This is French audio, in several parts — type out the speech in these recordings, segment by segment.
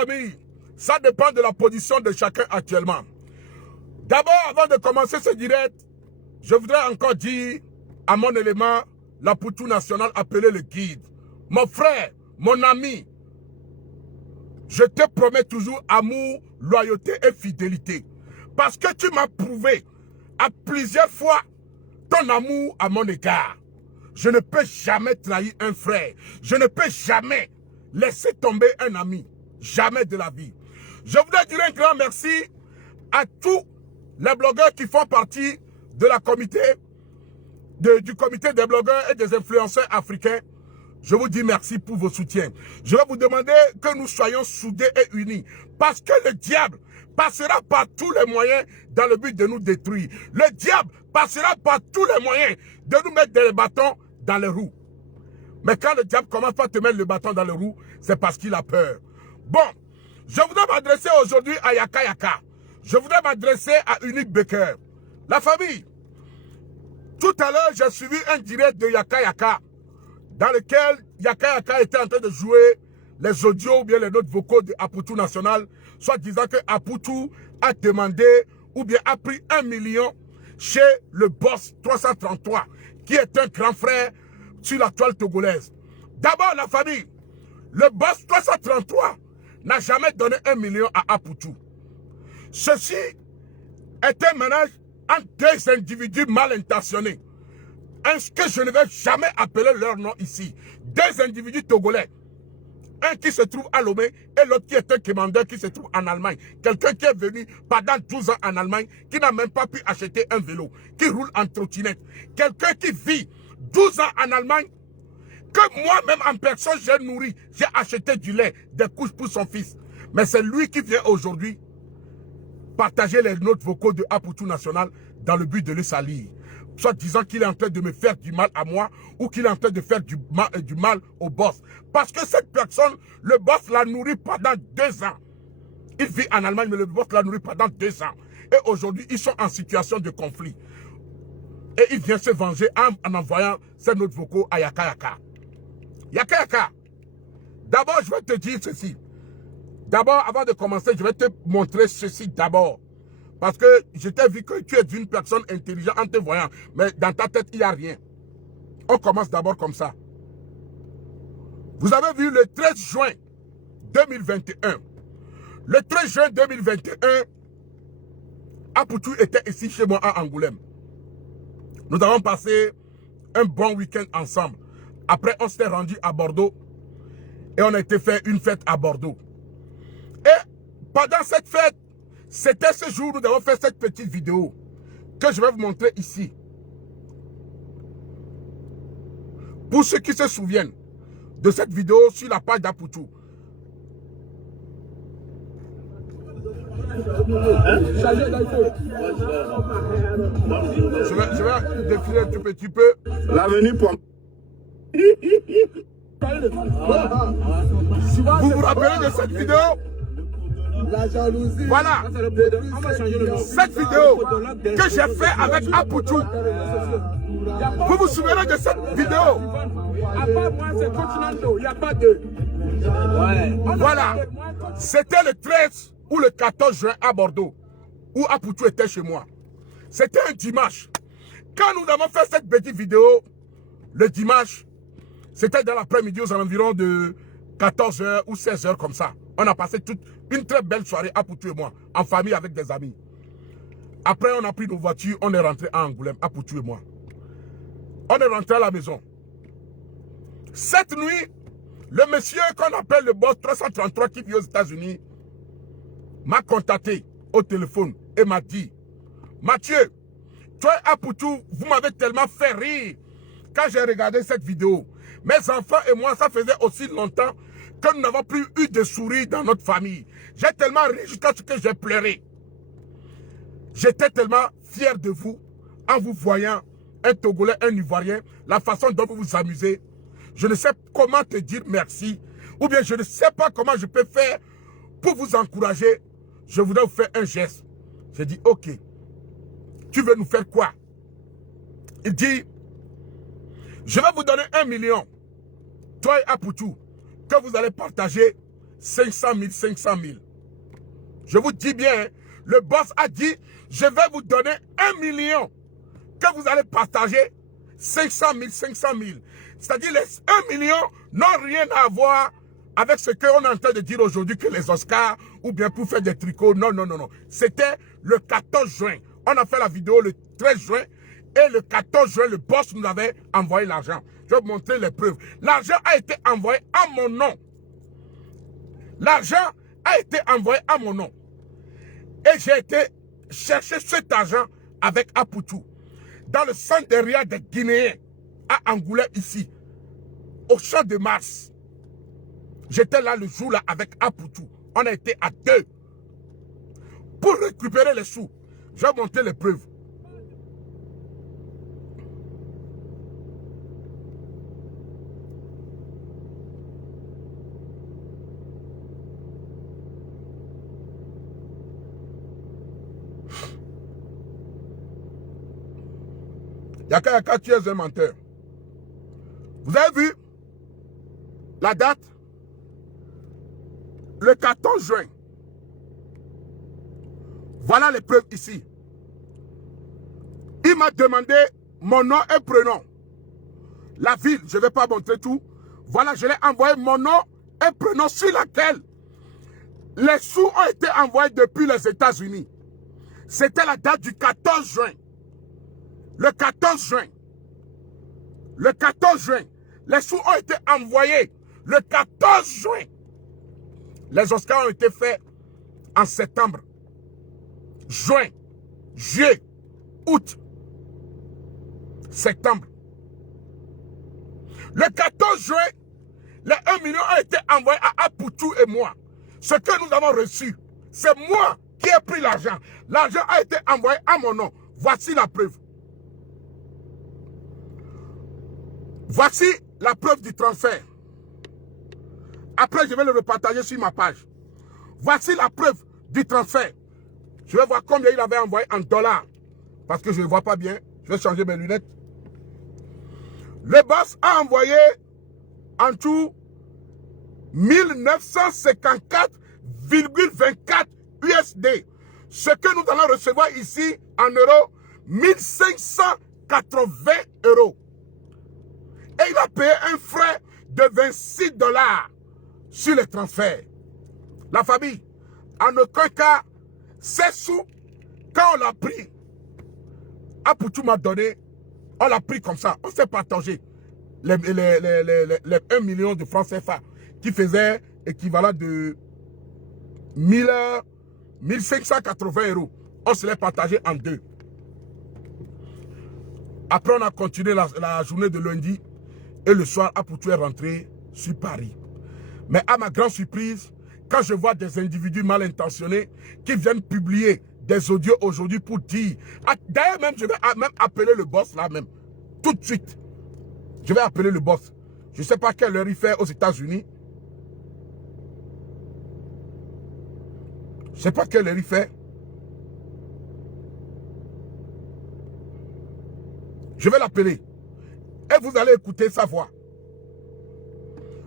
Famille, ça dépend de la position de chacun actuellement. D'abord, avant de commencer ce direct, je voudrais encore dire à mon élément, la Poutou nationale appelé le guide. Mon frère, mon ami, je te promets toujours amour, loyauté et fidélité. Parce que tu m'as prouvé à plusieurs fois ton amour à mon égard. Je ne peux jamais trahir un frère. Je ne peux jamais laisser tomber un ami. Jamais de la vie. Je voudrais dire un grand merci à tous les blogueurs qui font partie de la du comité des blogueurs et des influenceurs africains. Je vous dis merci pour vos soutiens. Je vais vous demander que nous soyons soudés et unis. Parce que le diable passera par tous les moyens dans le but de nous détruire. Le diable passera par tous les moyens de nous mettre des bâtons dans les roues. Mais quand le diable commence par te mettre le bâton dans les roues, c'est parce qu'il a peur. Bon, je voudrais m'adresser aujourd'hui à Yaka Yaka. Je voudrais m'adresser à Unique Baker. La famille, tout à l'heure, j'ai suivi un direct de Yaka Yaka, dans lequel Yaka Yaka était en train de jouer les audios ou bien les notes vocaux de Apoutou National, soit disant que Apoutou a demandé ou bien a pris 1 million chez le boss 333, qui est un grand frère sur la toile togolaise. D'abord, la famille, le boss 333 n'a jamais donné 1 million à Apoutou. Ceci est un ménage entre deux individus mal intentionnés. Est-ce que je ne vais jamais appeler leur nom ici? Deux individus togolais. Un qui se trouve à Lomé et l'autre qui est un commandeur qui se trouve en Allemagne. Quelqu'un qui est venu pendant 12 ans en Allemagne, qui n'a même pas pu acheter un vélo, qui roule en trottinette. Quelqu'un qui vit 12 ans en Allemagne, que moi-même en personne j'ai nourri, j'ai acheté du lait, des couches pour son fils. Mais c'est lui qui vient aujourd'hui partager les notes vocaux de Apoutou National dans le but de le salir. Soit disant qu'il est en train de me faire du mal à moi ou qu'il est en train de faire du mal au boss. Parce que cette personne, le boss l'a nourri pendant 2 ans. Il vit en Allemagne, mais le boss l'a nourri pendant 2 ans. Et aujourd'hui, ils sont en situation de conflit. Et il vient se venger en envoyant ces notes vocaux à Yaka Yaka. Yaka Yaka, d'abord, je vais te dire ceci. D'abord, avant de commencer, je vais te montrer ceci d'abord. Parce que je t'ai vu que tu es une personne intelligente en te voyant. Mais dans ta tête, il n'y a rien. On commence d'abord comme ça. Vous avez vu le 13 juin 2021. Le 13 juin 2021, Apoutou était ici chez moi à Angoulême. Nous avons passé un bon week-end ensemble. Après, on s'est rendu à Bordeaux. Et on a été faire une fête à Bordeaux. Et pendant cette fête, c'était ce jour où nous avons fait cette petite vidéo que je vais vous montrer ici. Pour ceux qui se souviennent de cette vidéo sur la page d'Apoutou. Je vais défiler un tout petit peu. L'avenir pour... Vous vous rappelez de cette vidéo? La jalousie. Voilà. Cette vidéo que j'ai fait avec Apoutou. Vous vous souvenez de cette vidéo? Voilà. C'était le 13 ou le 14 juin à Bordeaux, où Apoutou était chez moi. C'était un dimanche. Quand nous avons fait cette petite vidéo, le dimanche, c'était dans l'après-midi aux environs de 14 h ou 16 h comme ça. On a passé toute une très belle soirée, Apoutou et moi, en famille avec des amis. Après, on a pris nos voitures, on est rentré à Angoulême, Apoutou et moi. On est rentré à la maison. Cette nuit, le monsieur qu'on appelle le boss 333 qui vit aux États-Unis m'a contacté au téléphone et m'a dit: Mathieu, toi et Apoutou, vous m'avez tellement fait rire quand j'ai regardé cette vidéo. Mes enfants et moi, ça faisait aussi longtemps que nous n'avons plus eu de sourire dans notre famille. J'ai tellement ri jusqu'à ce que j'ai pleuré. J'étais tellement fier de vous en vous voyant, un Togolais, un Ivoirien, la façon dont vous vous amusez. Je ne sais comment te dire merci, ou bien je ne sais pas comment je peux faire pour vous encourager. Je voudrais vous faire un geste. J'ai dit: ok, tu veux nous faire quoi? Il dit: je vais vous donner 1 million, toi et Apoutou, que vous allez partager 500 000, 500 000. Je vous dis bien, hein, le boss a dit, je vais vous donner 1 million que vous allez partager 500 000, 500 000. C'est-à-dire les 1 million n'ont rien à voir avec ce qu'on est en train de dire aujourd'hui que les Oscars ou bien pour faire des tricots. Non, non, non, non. C'était le 14 juin. On a fait la vidéo le 13 juin et le 14 juin, le boss nous avait envoyé l'argent. Je vais vous montrer les preuves. L'argent a été envoyé à mon nom. L'argent a été envoyé à mon nom. Et j'ai été chercher cet argent avec Apoutou. Dans le centre de Ria des Guinéens, à Angoulême ici, au champ de Mars. J'étais là le jour-là avec Apoutou. On a été à 2. Pour récupérer les sous, je vais montrer les preuves. Yaka, tu es un menteur. Vous avez vu la date? Le 14 juin. Voilà les preuves ici. Il m'a demandé mon nom et prénom. La ville, je ne vais pas montrer tout. Voilà, je l'ai envoyé mon nom et prénom sur laquelle les sous ont été envoyés depuis les États-Unis. C'était la date du 14 juin. Le 14 juin. Le 14 juin. Les sous ont été envoyés. Le 14 juin. Les Oscars ont été faits en septembre. Juin. Juillet. Août. Septembre. Le 14 juin, les 1 million ont été envoyés à Apoutou et moi. Ce que nous avons reçu, c'est moi qui ai pris l'argent. L'argent a été envoyé à mon nom. Voici la preuve. Voici la preuve du transfert. Après, je vais le repartager sur ma page. Voici la preuve du transfert. Je vais voir combien il avait envoyé en dollars. Parce que je ne vois pas bien. Je vais changer mes lunettes. Le boss a envoyé en tout 1954,24 USD. Ce que nous allons recevoir ici en euros, 1580 euros. Et il a payé un frais de 26 $ sur les transferts. La famille, en aucun cas, ces sous, quand on l'a pris, Apoutou m'a donné, on l'a pris comme ça, on s'est partagé les 1 million de francs CFA qui faisait équivalent de 1580 euros. On se l'est partagé en 2. Après, on a continué la journée de lundi et le soir, Apoutou est rentré sur Paris. Mais à ma grande surprise, quand je vois des individus mal intentionnés qui viennent publier des audios aujourd'hui pour dire... D'ailleurs, même, je vais même appeler le boss là même. Tout de suite. Je vais appeler le boss. Je ne sais pas quelle heure il fait aux États-Unis. Je ne sais pas quelle heure il fait. Je vais l'appeler. Et vous allez écouter sa voix.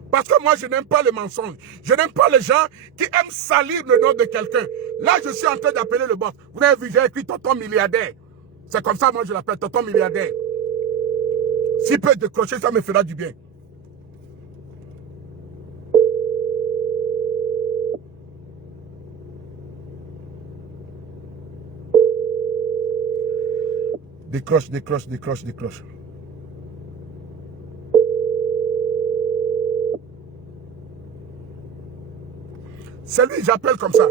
Parce que moi, je n'aime pas les mensonges. Je n'aime pas les gens qui aiment salir le nom de quelqu'un. Là, je suis en train d'appeler le boss. Vous avez vu, j'ai écrit tonton milliardaire. C'est comme ça, moi, je l'appelle tonton milliardaire. S'il peut décrocher, ça me fera du bien. Décroche, décroche, décroche, décroche. C'est lui, j'appelle comme ça.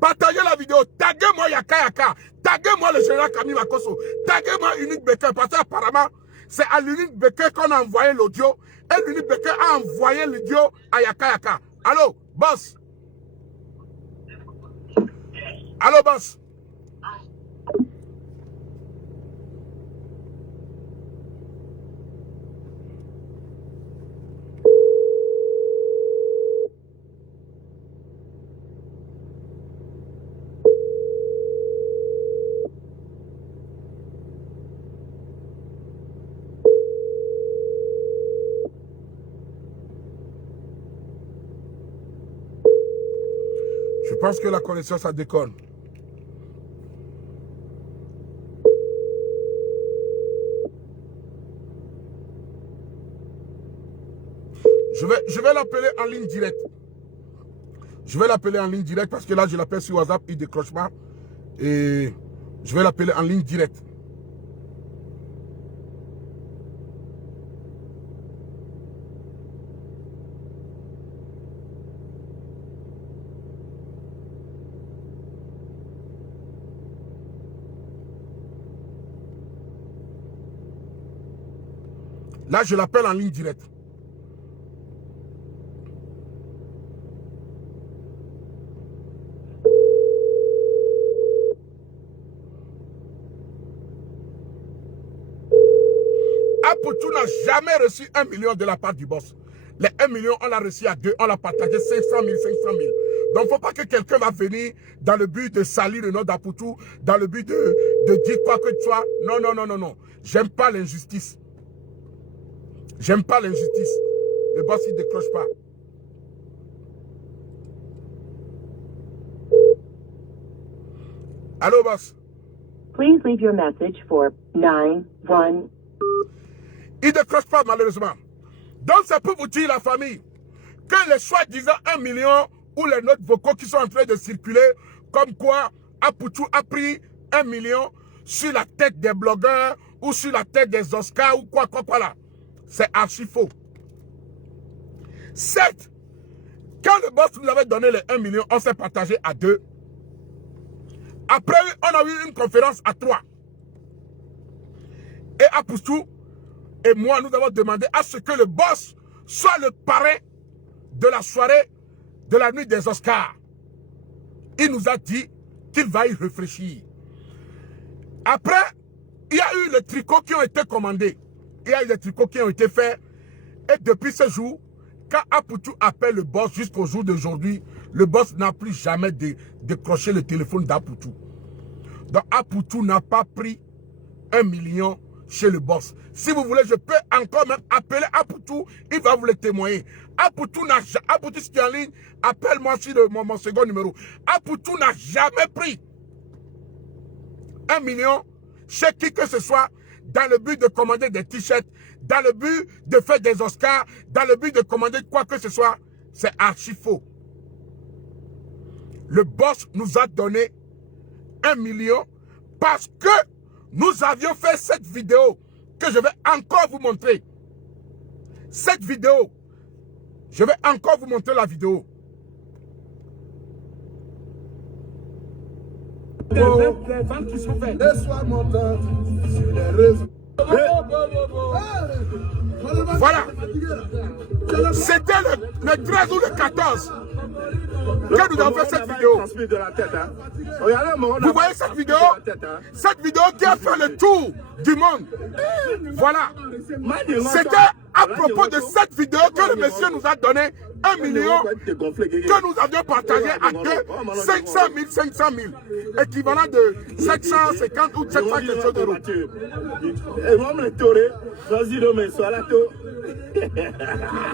Partagez la vidéo, taguez-moi Yaka Yaka, taguez-moi le général Camille Makosso, taguez-moi Unique Becker, parce qu'apparemment, c'est à l'Unique Becker qu'on a envoyé l'audio, et l'Unique Becker a envoyé l'audio à Yaka Yaka. Allô, boss? Allô, boss? Je pense que la connexion, ça déconne. Je vais l'appeler en ligne directe. Je vais l'appeler en ligne directe parce que là, je l'appelle sur WhatsApp, il ne décroche pas. Et je vais l'appeler en ligne directe. Là, je l'appelle en ligne directe. Apoutou n'a jamais reçu 1 million de la part du boss. Les 1 million, on l'a reçu à 2, on l'a partagé 500 000, 500 000. Donc, il ne faut pas que quelqu'un va venir dans le but de salir le nom d'Apoutou, dans le but de dire quoi que tu sois. Non, non, non, non, non. J'aime pas l'injustice. J'aime pas l'injustice. Le boss, il ne décroche pas. Allô, boss? Please leave your message for 91. Il ne décroche pas, malheureusement. Donc, c'est pour vous dire, la famille, que les soi-disant 1 million ou les notes vocaux qui sont en train de circuler, comme quoi Apoutou a pris 1 million sur la tête des blogueurs ou sur la tête des Oscars ou quoi là. C'est archi faux. 7. Quand le boss nous avait donné les 1 million, on s'est partagé à 2. Après, on a eu une conférence à 3. Et Apoutou et moi, nous avons demandé à ce que le boss soit le parrain de la soirée de la nuit des Oscars. Il nous a dit qu'il va y réfléchir. Après, il y a eu les tricots qui ont été commandés. Il y a eu des tricots qui ont été faits. Et depuis ce jour, quand Apoutou appelle le boss jusqu'au jour d'aujourd'hui, le boss n'a plus jamais décroché le téléphone d'Apoutou. Donc Apoutou n'a pas pris 1 million chez le boss. Si vous voulez, je peux encore même appeler Apoutou, il va vous le témoigner. Apoutou, si tu es en ligne, appelle-moi sur mon second numéro. Apoutou n'a jamais pris 1 million chez qui que ce soit dans le but de commander des t-shirts, dans le but de faire des Oscars, dans le but de commander quoi que ce soit. C'est archi faux. Le boss nous a donné 1 million parce que nous avions fait cette vidéo que je vais encore vous montrer. Cette vidéo, je vais encore vous montrer la vidéo. Les ventes qui sont faites. Les soirs montants sur les réseaux. Voilà. C'était le 13 ou le 14 que nous avons fait cette vidéo. Vous voyez cette vidéo? Cette vidéo qui a fait le tour du monde. Voilà. C'était à propos de cette vidéo que le monsieur nous a donné 1 million que nous avions partagé à 500 000, 500 000. Équivalent de 750 ou 700 quelque chose d'euros.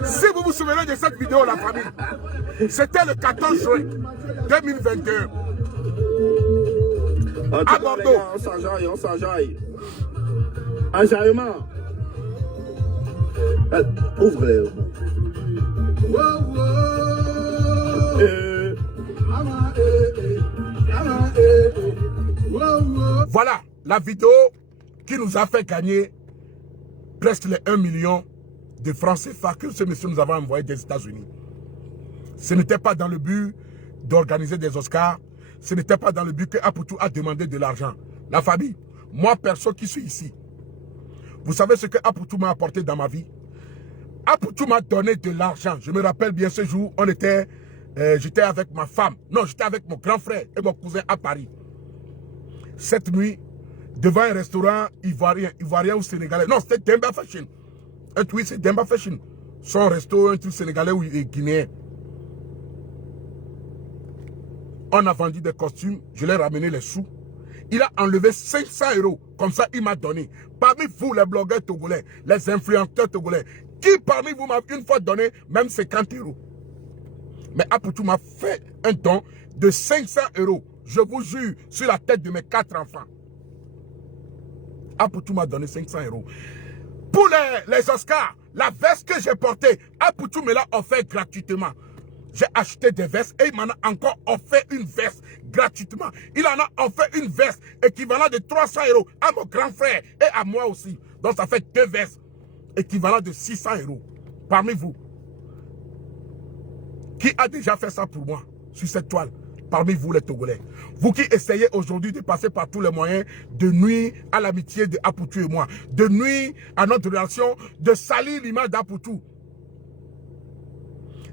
Si vous vous souvenez de cette vidéo, la famille, c'était le 14 juin 2021 à Bordeaux. On s'enjaille, on s'enjaille. Enjaillement. Ouvrez. Voilà la vidéo qui nous a fait gagner presque les 1 million de francs CFA que ce monsieur nous avait envoyé des États-Unis. Ce n'était pas dans le but d'organiser des Oscars. Ce n'était pas dans le but que Apoutou a demandé de l'argent. La famille, moi, personne qui suis ici, vous savez ce que Apoutou m'a apporté dans ma vie? Apoutou m'a donné de l'argent. Je me rappelle bien ce jour, j'étais avec ma femme. Non, j'étais avec mon grand frère et mon cousin à Paris. Cette nuit, devant un restaurant ivoirien ou sénégalais. Non, c'était Demba Fashion. Oui, c'est Demba Fashion. Son resto, un truc sénégalais ou guinéen. On a vendu des costumes, je lui ai ramené les sous. Il a enlevé 500 €. Comme ça, il m'a donné. Parmi vous, les blogueurs togolais, les influenceurs togolais, qui parmi vous m'a une fois donné même 50 €? Mais Apoutou m'a fait un don de 500 €. Je vous jure, sur la tête de mes 4 enfants. Apoutou m'a donné 500 €. Pour les Oscars, la veste que j'ai portée, Apoutou me l'a offert gratuitement. J'ai acheté des vestes et il m'en a encore offert une veste gratuitement. Il en a offert une veste équivalent de 300 € à mon grand frère et à moi aussi. Donc ça fait 2 vestes équivalent de 600 € parmi vous. Qui a déjà fait ça pour moi sur cette toile? Parmi vous les Togolais. Vous qui essayez aujourd'hui de passer par tous les moyens de nuire à l'amitié de Apoutou et moi. De nuire à notre relation, de salir l'image d'Apoutou.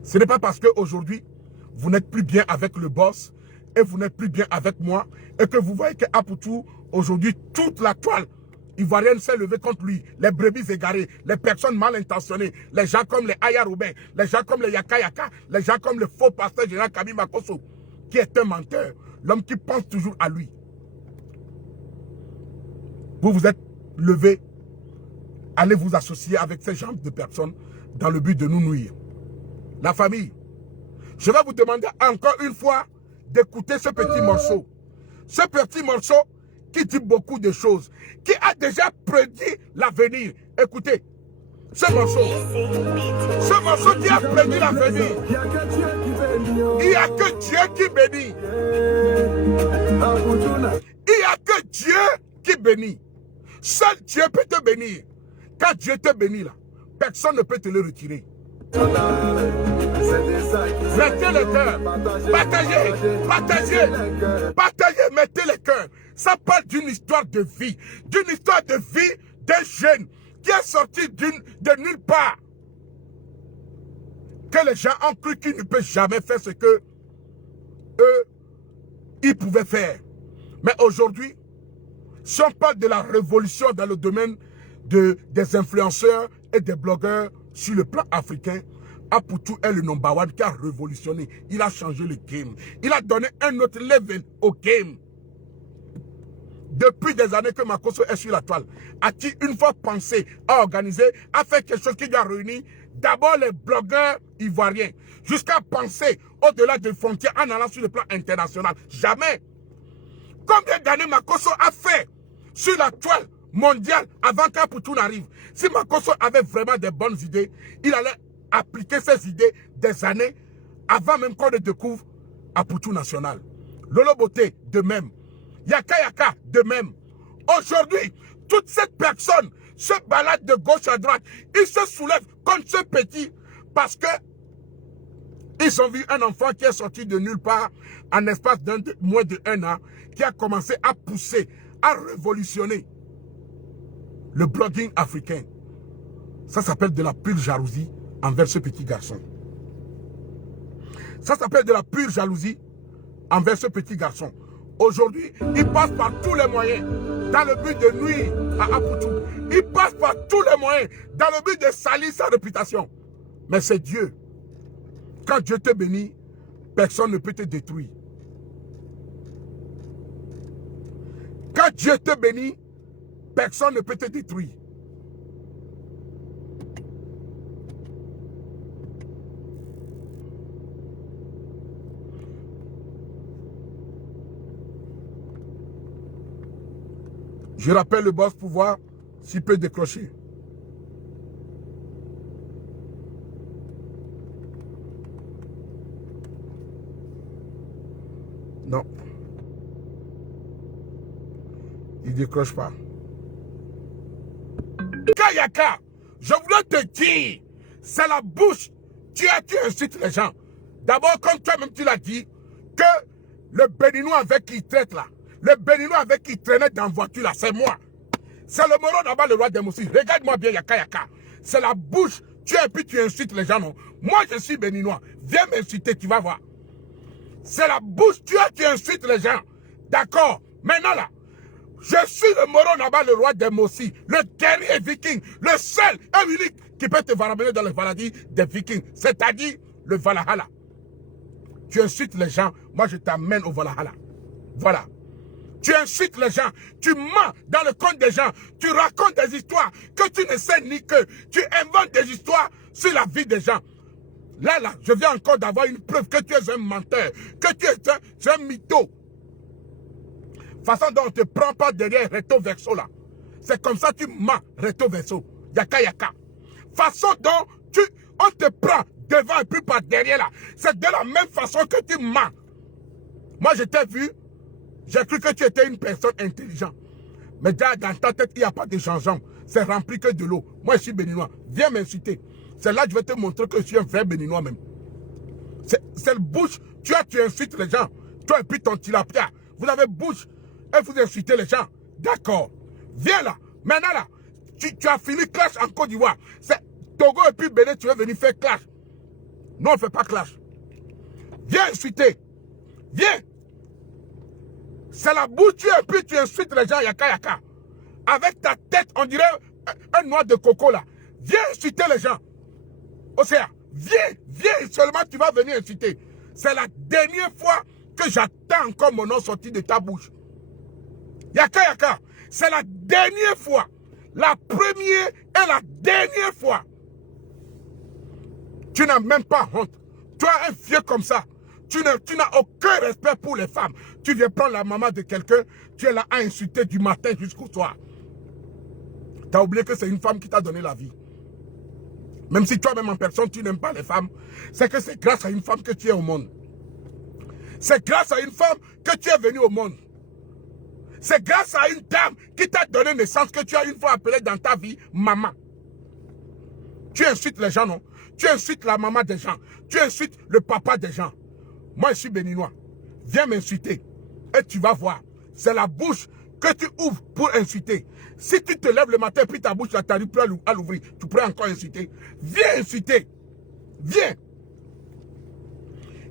Ce n'est pas parce qu'aujourd'hui, vous n'êtes plus bien avec le boss et vous n'êtes plus bien avec moi et que vous voyez qu'Apoutou, aujourd'hui, toute la toile ivoirienne s'est levée contre lui. Les brebis égarées, les personnes mal intentionnées, les gens comme les Aya Robin, les gens comme les Yaka Yaka, les gens comme le faux pasteur général Kami Makosso, qui est un menteur, l'homme qui pense toujours à lui. Vous vous êtes levé, allez vous associer avec ces genres de personnes dans le but de nous nuire. La famille, je vais vous demander encore une fois d'écouter ce petit morceau. Ce petit morceau qui dit beaucoup de choses, qui a déjà prédit l'avenir. Écoutez, ce morceau qui a prédit l'avenir. Il n'y a que Dieu qui bénit. Il n'y a que Dieu qui bénit. Seul Dieu peut te bénir. Quand Dieu te bénit là, personne ne peut te le retirer. Mettez le cœur, partagez, mettez le cœur. Ça parle d'une histoire de vie d'un jeune qui est sorti de nulle part. Que les gens ont cru qu'il ne peut jamais faire ce que eux, ils pouvaient faire. Mais aujourd'hui, si on parle de la révolution dans le domaine des influenceurs et des blogueurs sur le plan africain, Apoutou est le number one qui a révolutionné. Il a changé le game. Il a donné un autre level au game. Depuis des années que Makosso est sur la toile, a-t-il une fois pensé à organiser, à faire quelque chose qui doit réunir d'abord les blogueurs ivoiriens, jusqu'à penser au-delà des frontières en allant sur le plan international? Jamais. Combien d'années Makosso a fait sur la toile mondiale avant qu'Apoutou n'arrive? Si Makosso avait vraiment des bonnes idées, il allait appliquer ces idées des années avant même qu'on ne découvre Apoutou national. Lolo Boté, de même. Yaka Yaka, de même. Aujourd'hui, toute cette personne se balade de gauche à droite. Ils se soulèvent contre ce petit parce que ils ont vu un enfant qui est sorti de nulle part en espace moins de 1 an, qui a commencé à pousser, à révolutionner le blogging africain. Ça s'appelle de la pure jalousie envers ce petit garçon. Ça s'appelle de la pure jalousie envers ce petit garçon. Aujourd'hui, il passe par tous les moyens dans le but de nuire à Apoutou. Il passe par tous les moyens dans le but de salir sa réputation. Mais c'est Dieu. Quand Dieu te bénit, personne ne peut te détruire. Quand Dieu te bénit, personne ne peut te détruire. Je rappelle le boss pour voir s'il peut décrocher. Non. Il ne décroche pas. Kayaka, je voulais te dire, c'est la bouche qui incite les gens. D'abord, comme toi-même tu l'as dit, que le Béninois avec qui il traite là, le Béninois avec qui il traînait dans la voiture là, c'est moi. C'est le Moro d'abord, le roi des Moussis. Regarde-moi bien, Yaka Yaka. C'est la bouche, et puis tu incites les gens, non. Moi, je suis Béninois. Viens m'insulter, tu vas voir. C'est la bouche, tu incites les gens. D'accord. Maintenant là, je suis le Moro Naba, le roi des Moussis, le guerrier viking, le seul et unique qui peut te ramener dans le paradis des vikings, c'est-à-dire le Valhalla. Tu incites les gens, moi je t'amène au Valhalla. Voilà. Tu incites les gens, tu mens dans le compte des gens, tu racontes des histoires que tu ne sais ni que, tu inventes des histoires sur la vie des gens. Là, je viens encore d'avoir une preuve que tu es un menteur, que tu es un mytho. Façon dont on ne te prend pas derrière recto verso là. C'est comme ça que tu mens recto verso. Yaka yaka. Façon dont on te prend devant et puis par derrière là. C'est de la même façon que tu mens. Moi je t'ai vu, j'ai cru que tu étais une personne intelligente. Mais dans ta tête, il n'y a pas de changeant. C'est rempli que de l'eau. Moi je suis béninois. Viens m'insulter. C'est là que je vais te montrer que je suis un vrai béninois même. C'est le bouche. Tu insultes les gens. Toi et puis ton tilapia. Vous avez bouche et vous insultez les gens. D'accord. Viens là. Maintenant là. Tu as fini clash en Côte d'Ivoire. C'est Togo et puis Bénin, tu veux venir faire clash. Non, on ne fait pas clash. Viens insulter. Viens. C'est la bouche et puis tu insultes les gens yaka yaka. Avec ta tête, on dirait un noix de coco là. Viens insulter les gens. Océan, viens seulement tu vas venir insulter. C'est la dernière fois que j'attends encore mon nom sorti de ta bouche. Yaka yaka, c'est la dernière fois. La première et la dernière fois. Tu n'as même pas honte. Toi, un vieux comme ça, tu n'as aucun respect pour les femmes. Tu viens prendre la maman de quelqu'un, tu es là à insulter du matin jusqu'au soir. Tu as oublié que c'est une femme qui t'a donné la vie. Même si toi-même en personne, tu n'aimes pas les femmes, c'est que c'est grâce à une femme que tu es au monde. C'est grâce à une femme que tu es venu au monde. C'est grâce à une dame qui t'a donné naissance que tu as une fois appelé dans ta vie maman. Tu insultes les gens, non? Tu insultes la maman des gens. Tu insultes le papa des gens. Moi, je suis béninois. Viens m'insulter. Et tu vas voir. C'est la bouche que tu ouvres pour insulter. Si tu te lèves le matin puis ta bouche, tu n'arrives plus à l'ouvrir, tu pourrais encore insulter. Viens insulter. Viens.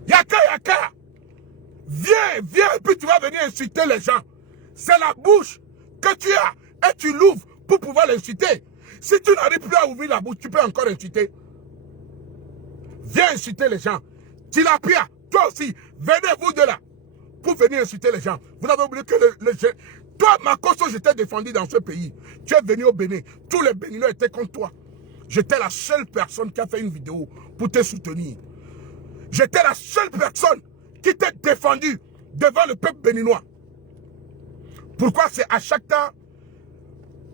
Yaka yaka. Viens, et puis tu vas venir insulter les gens. C'est la bouche que tu as et tu l'ouvres pour pouvoir l'insulter. Si tu n'arrives plus à ouvrir la bouche, tu peux encore insulter. Viens insulter les gens. Tilapia, toi aussi, venez-vous de là pour venir insulter les gens. Vous avez oublié que toi, Makosso, je t'ai défendu dans ce pays. Tu es venu au Bénin. Tous les Béninois étaient contre toi. J'étais la seule personne qui a fait une vidéo pour te soutenir. J'étais la seule personne qui t'a défendu devant le peuple béninois. Pourquoi c'est à chaque temps,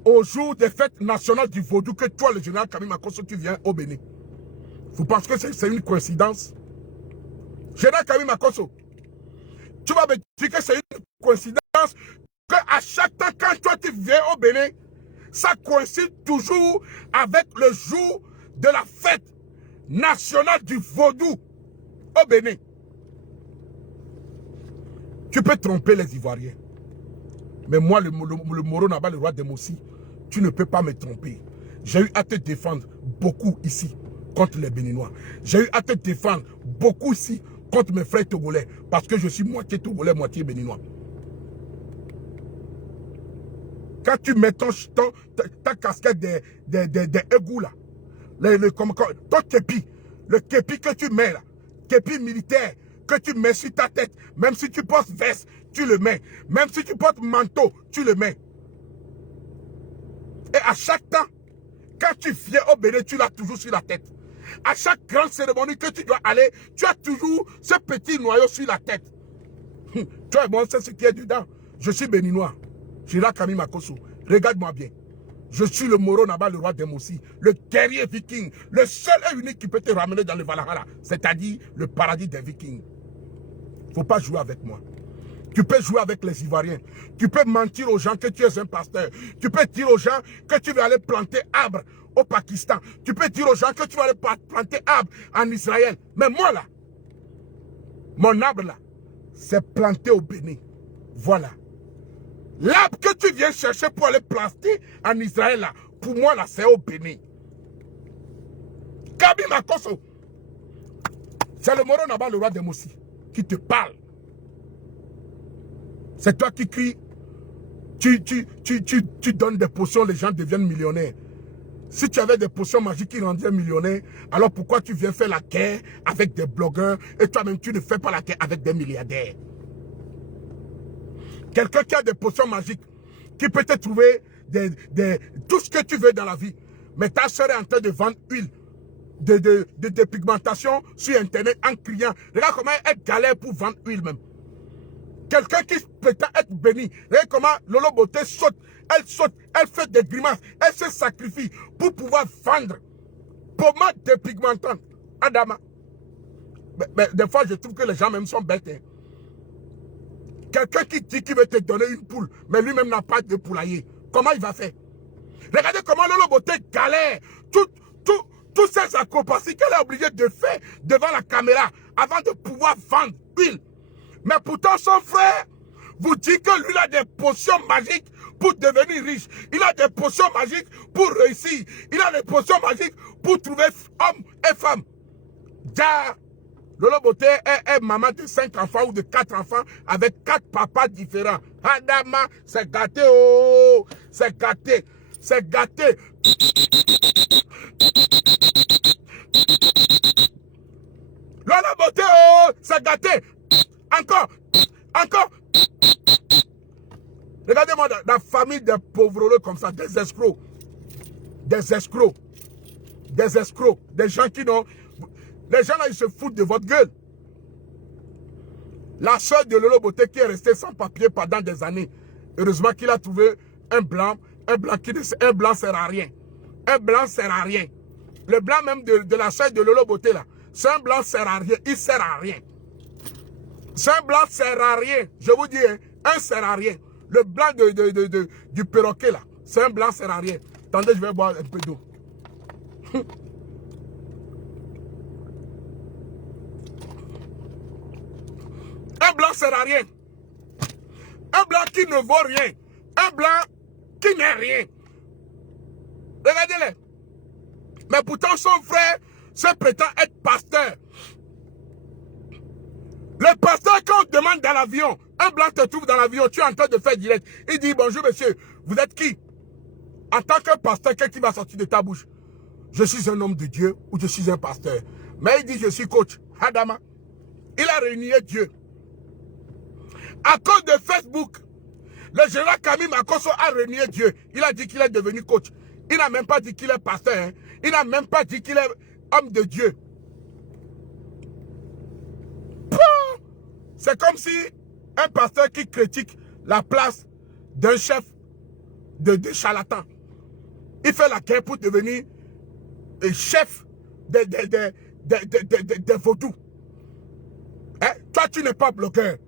au jour des fêtes nationales du vaudou, que toi, le général Kami Makosso, tu viens au Bénin? Vous pensez que c'est une coïncidence? Général Kami Makosso, tu vas me dire que c'est une coïncidence qu'à chaque temps, quand toi tu viens au Bénin, ça coïncide toujours avec le jour de la fête nationale du vaudou au Bénin. Tu peux tromper les Ivoiriens. Mais moi, le Moro Naba, le roi des Mossi, tu ne peux pas me tromper. J'ai eu à te défendre beaucoup ici contre les Béninois. J'ai eu à te défendre beaucoup ici contre mes frères togolais. Parce que je suis moitié togolais, moitié béninois. Quand tu mets ta casquette des égouts là, ton képi, le képi que tu mets là, képi militaire, que tu mets sur ta tête, même si tu portes veste, tu le mets. Même si tu portes manteau, tu le mets. Et à chaque temps, quand tu viens au Bénin, tu l'as toujours sur la tête. À chaque grande cérémonie que tu dois aller, tu as toujours ce petit noyau sur la tête. Toi et moi, c'est ce qui est dedans. Je suis béninois. Général Kami Makosso. Regarde-moi bien. Je suis le Moro Naba, le roi des Mossi, le guerrier viking, le seul et unique qui peut te ramener dans le Valhalla, c'est-à-dire le paradis des vikings. Il ne faut pas jouer avec moi. Tu peux jouer avec les Ivoiriens. Tu peux mentir aux gens que tu es un pasteur. Tu peux dire aux gens que tu vas aller planter arbre au Pakistan. Tu peux dire aux gens que tu vas aller planter arbre en Israël. Mais moi là, mon arbre là, c'est planté au Bénin. Voilà. L'arbre que tu viens chercher pour aller planter en Israël là, pour moi là, c'est au Bénin. Kami Makosso, c'est le Moro Naba, le roi des Mossi, qui te parle. C'est toi qui cries, tu donnes des potions, les gens deviennent millionnaires. Si tu avais des potions magiques qui rendaient millionnaires, alors pourquoi tu viens faire la guerre avec des blogueurs et toi-même tu ne fais pas la guerre avec des milliardaires? Quelqu'un qui a des potions magiques, qui peut te trouver tout ce que tu veux dans la vie, mais ta soeur est en train de vendre huile de dépigmentation sur Internet en criant. Regarde comment elle galère pour vendre huile même. Quelqu'un qui prétend être béni. Regarde comment Lolo Beauté saute, elle fait des grimaces, elle se sacrifie pour pouvoir vendre. Pommade dépigmentante. Adama. Mais des fois, je trouve que les gens même sont bêtes. Hein. Quelqu'un qui dit qu'il veut te donner une poule, mais lui-même n'a pas de poulailler. Comment il va faire? Regardez comment Lolo Beauté galère. Tous ces acrobaties qu'elle est obligée de faire devant la caméra avant de pouvoir vendre huile. Mais pourtant, son frère vous dit que lui a des potions magiques pour devenir riche. Il a des potions magiques pour réussir. Il a des potions magiques pour trouver homme et femme. Ja, Lolo Beauté est maman de 5 enfants ou de 4 enfants avec 4 papas différents. Adama, c'est gâté, oh, c'est gâté, c'est gâté. Lolo Beauté, oh, c'est gâté. Encore. Regardez-moi la famille des pauvres comme ça, des escrocs. Des gens qui n'ont... Les gens là, ils se foutent de votre gueule. La soeur de Lolo Beauté qui est restée sans papier pendant des années. Heureusement qu'il a trouvé un blanc sert à rien. Un blanc sert à rien. Le blanc même de la soeur de Lolo Beauté là, c'est un blanc sert à rien. Il sert à rien. C'est un blanc sert à rien. Je vous dis, hein, un sert à rien. Le blanc du perroquet là, c'est un blanc sert à rien. Attendez, je vais boire un peu d'eau. Un blanc sert à rien. Un blanc qui ne vaut rien. Un blanc qui n'est rien. Regardez-les. Mais pourtant son frère se prétend être pasteur. Le pasteur, quand on demande dans l'avion, un blanc te trouve dans l'avion, tu es en train de faire direct. Il dit, bonjour monsieur, vous êtes qui? En tant que pasteur, qu'est-ce qui va sortir de ta bouche? Je suis un homme de Dieu ou je suis un pasteur. Mais il dit, je suis coach. Adama. Il a réuni Dieu. À cause de Facebook, le général Camille Makosso a réuni Dieu. Il a dit qu'il est devenu coach. Il n'a même pas dit qu'il est pasteur. Hein. Il n'a même pas dit qu'il est homme de Dieu. C'est comme si un pasteur qui critique la place d'un chef de charlatan. Il fait la guerre pour devenir chef des vaudous. Hein? Toi, tu n'es pas blogueur.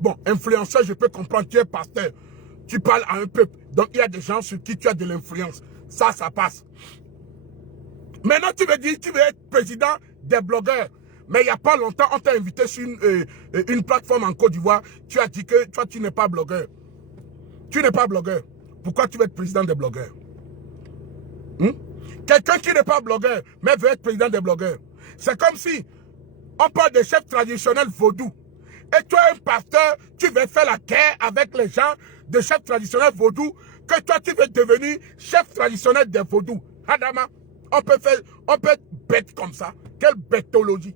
Bon, influenceur, je peux comprendre, tu es pasteur. Tu parles à un peuple. Donc, il y a des gens sur qui tu as de l'influence. Ça passe. Maintenant, tu me dis, tu veux être président des blogueurs. Mais il n'y a pas longtemps, on t'a invité sur une plateforme en Côte d'Ivoire. Tu as dit que toi, tu n'es pas blogueur. Tu n'es pas blogueur. Pourquoi tu veux être président des blogueurs? Quelqu'un qui n'est pas blogueur, mais veut être président des blogueurs. C'est comme si on parle des chefs traditionnels vaudous. Et toi, un pasteur, tu veux faire la guerre avec les gens de chefs traditionnels vaudous, que toi, tu veux devenir chef traditionnel des vaudous. Adama, on peut être bête comme ça. Quelle bêtologie.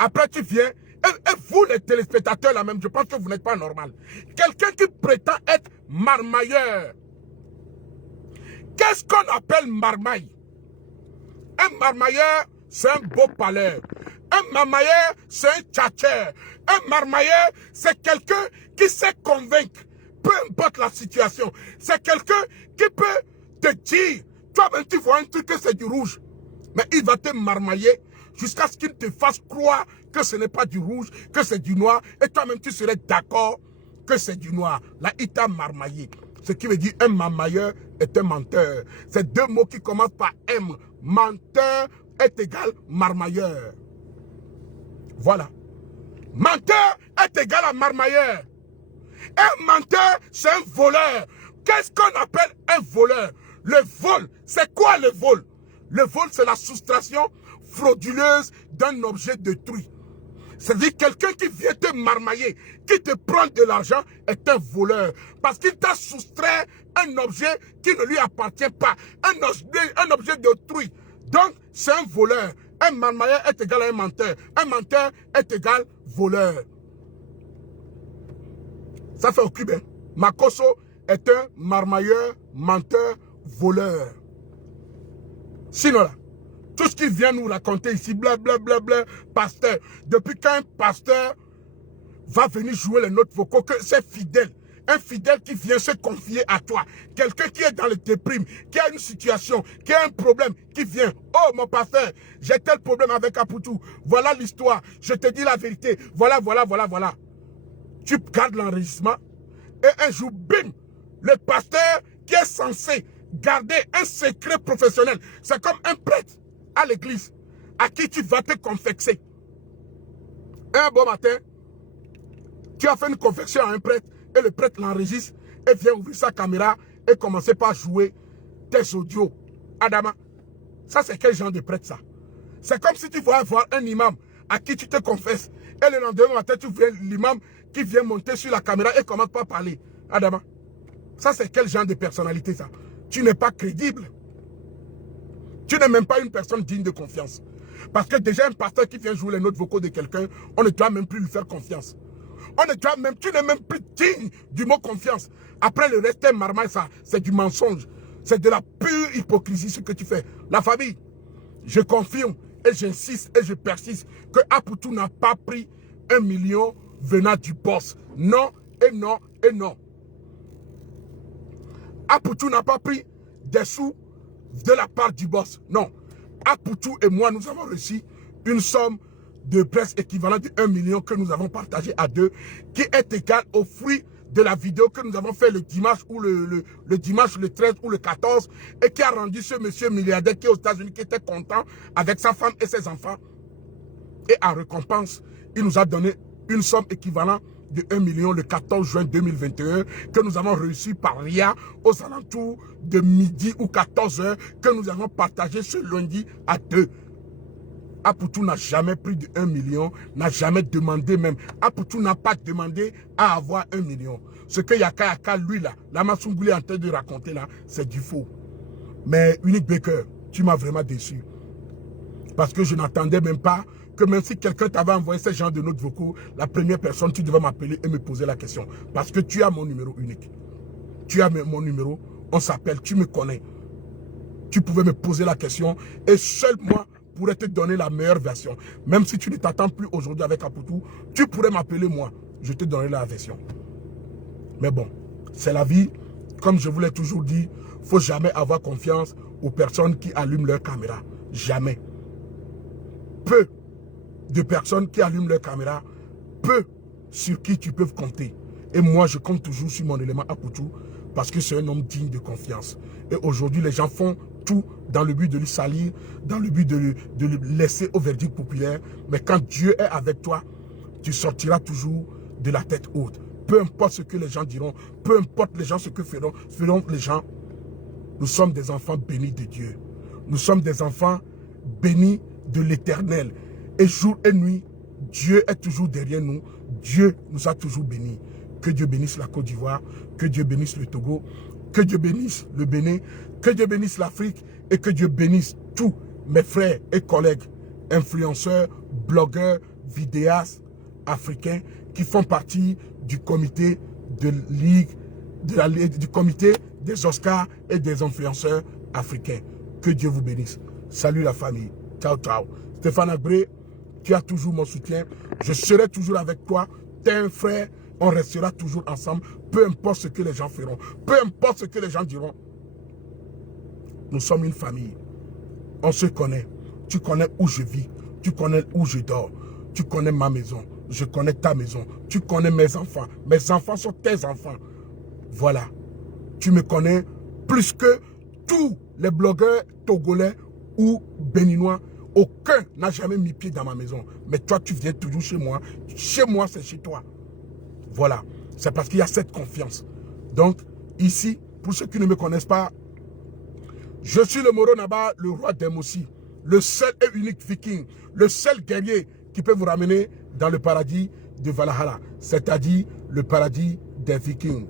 Après, tu viens, et vous, les téléspectateurs, là même, je pense que vous n'êtes pas normal. Quelqu'un qui prétend être marmailleur. Qu'est-ce qu'on appelle marmaille? Un marmailleur, c'est un beau parleur. Un marmailleur, c'est un tchatcheur. Un marmailleur, c'est quelqu'un qui sait convaincre, peu importe la situation. C'est quelqu'un qui peut te dire, toi-même tu vois un truc que c'est du rouge, mais il va te marmailler jusqu'à ce qu'il te fasse croire que ce n'est pas du rouge, que c'est du noir, et toi-même tu serais d'accord que c'est du noir. Là, il t'a marmaillé. Ce qui veut dire un marmailleur est un menteur. C'est deux mots qui commencent par M. Menteur est égal marmailleur. Voilà. Menteur est égal à marmailleur. Un menteur, c'est un voleur. Qu'est-ce qu'on appelle un voleur? Le vol, c'est quoi le vol? Le vol, c'est la soustraction frauduleuse d'un objet détruit. C'est-à-dire quelqu'un qui vient te marmailler, qui te prend de l'argent, est un voleur. Parce qu'il t'a soustrait un objet qui ne lui appartient pas. Un objet détruit. Donc, c'est un voleur. Un marmailleur est égal à un menteur. Un menteur est égal voleur. Ça fait au cube. Hein? Makosso est un marmailleur, menteur, voleur. Sinon là, Tout ce qu'il vient nous raconter ici, blablabla, pasteur. Depuis qu'un pasteur va venir jouer les notes vocaux, que c'est fidèle. Un fidèle qui vient se confier à toi. Quelqu'un qui est dans le déprime, qui a une situation, qui a un problème, qui vient. Oh mon pasteur, j'ai tel problème avec Apoutou. Voilà l'histoire. Je te dis la vérité. Voilà. Tu gardes l'enregistrement. Et un jour, bim, le pasteur qui est censé garder un secret professionnel. C'est comme un prêtre à l'église à qui tu vas te confesser. Un bon matin, tu as fait une confession à un prêtre et le prêtre l'enregistre et vient ouvrir sa caméra et commencer par jouer tes audios. Adama, ça c'est quel genre de prêtre ça? C'est comme si tu vas voir un imam à qui tu te confesses et le lendemain matin tu vois l'imam qui vient monter sur la caméra et commence pas à parler. Adama, ça c'est quel genre de personnalité ça? Tu n'es pas crédible. Tu n'es même pas une personne digne de confiance. Parce que déjà un pasteur qui vient jouer les notes vocaux de quelqu'un, on ne doit même plus lui faire confiance. Tu n'es même plus digne du mot confiance. Après le reste, marmaille, ça, c'est du mensonge. C'est de la pure hypocrisie ce que tu fais. La famille, je confirme et j'insiste et je persiste que Apoutou n'a pas pris 1 million venant du boss. Non et non et non. Apoutou n'a pas pris des sous de la part du boss. Non. Apoutou et moi, nous avons reçu une somme de presque équivalent de 1 million que nous avons partagé à deux, qui est égal au fruit de la vidéo que nous avons fait le dimanche ou le dimanche le 13 ou le 14 et qui a rendu ce monsieur milliardaire qui est aux États-Unis, qui était content avec sa femme et ses enfants. Et en récompense, il nous a donné une somme équivalente de 1 million le 14 juin 2021 que nous avons reçu par RIA aux alentours de midi ou 14 h que nous avons partagé ce lundi à deux. Apoutou n'a jamais pris de 1 million, n'a jamais demandé même. Apoutou n'a pas demandé à avoir 1 million. Ce que Yaka, lui là, la Massungouli est en train de raconter là, c'est du faux. Mais Unique Baker, tu m'as vraiment déçu. Parce que je n'attendais même pas que même si quelqu'un t'avait envoyé ce genre de notes vocaux, la première personne, tu devais m'appeler et me poser la question. Parce que tu as mon numéro unique. Tu as mon numéro, on s'appelle, tu me connais. Tu pouvais me poser la question et seul moi pourrais te donner la meilleure version. Même si tu ne t'attends plus aujourd'hui avec Apoutou, tu pourrais m'appeler moi. Je te donnerai la version. Mais bon, c'est la vie. Comme je vous l'ai toujours dit, il ne faut jamais avoir confiance aux personnes qui allument leur caméra. Jamais. Peu de personnes qui allument leur caméra, peu sur qui tu peux compter. Et moi, je compte toujours sur mon élément Apoutou parce que c'est un homme digne de confiance. Et aujourd'hui, les gens font tout dans le but de lui salir, dans le but de le laisser au verdict populaire. Mais quand Dieu est avec toi, tu sortiras toujours de la tête haute. Peu importe ce que les gens diront, peu importe les gens ce que feront les gens, nous sommes des enfants bénis de Dieu. Nous sommes des enfants bénis de l'Éternel. Et jour et nuit, Dieu est toujours derrière nous. Dieu nous a toujours bénis. Que Dieu bénisse la Côte d'Ivoire, que Dieu bénisse le Togo, que Dieu bénisse le Bénin, que Dieu bénisse l'Afrique et que Dieu bénisse tous mes frères et collègues, influenceurs, blogueurs, vidéastes africains qui font partie du comité de ligue, du comité des Oscars et des influenceurs africains. Que Dieu vous bénisse. Salut la famille. Ciao, ciao. Stéphane Abré, tu as toujours mon soutien. Je serai toujours avec toi. Tu es un frère. On restera toujours ensemble. Peu importe ce que les gens feront. Peu importe ce que les gens diront. Nous sommes une famille. On se connaît. Tu connais où je vis. Tu connais où je dors. Tu connais ma maison. Je connais ta maison. Tu connais mes enfants. Mes enfants sont tes enfants. Voilà. Tu me connais plus que tous les blogueurs togolais ou béninois. Aucun n'a jamais mis pied dans ma maison. Mais toi, tu viens toujours chez moi. Chez moi, c'est chez toi. Voilà. C'est parce qu'il y a cette confiance. Donc, ici, pour ceux qui ne me connaissent pas, je suis le Moro Naba, le roi d'Emossi, le seul et unique viking, le seul guerrier qui peut vous ramener dans le paradis de Valhalla, c'est-à-dire le paradis des vikings.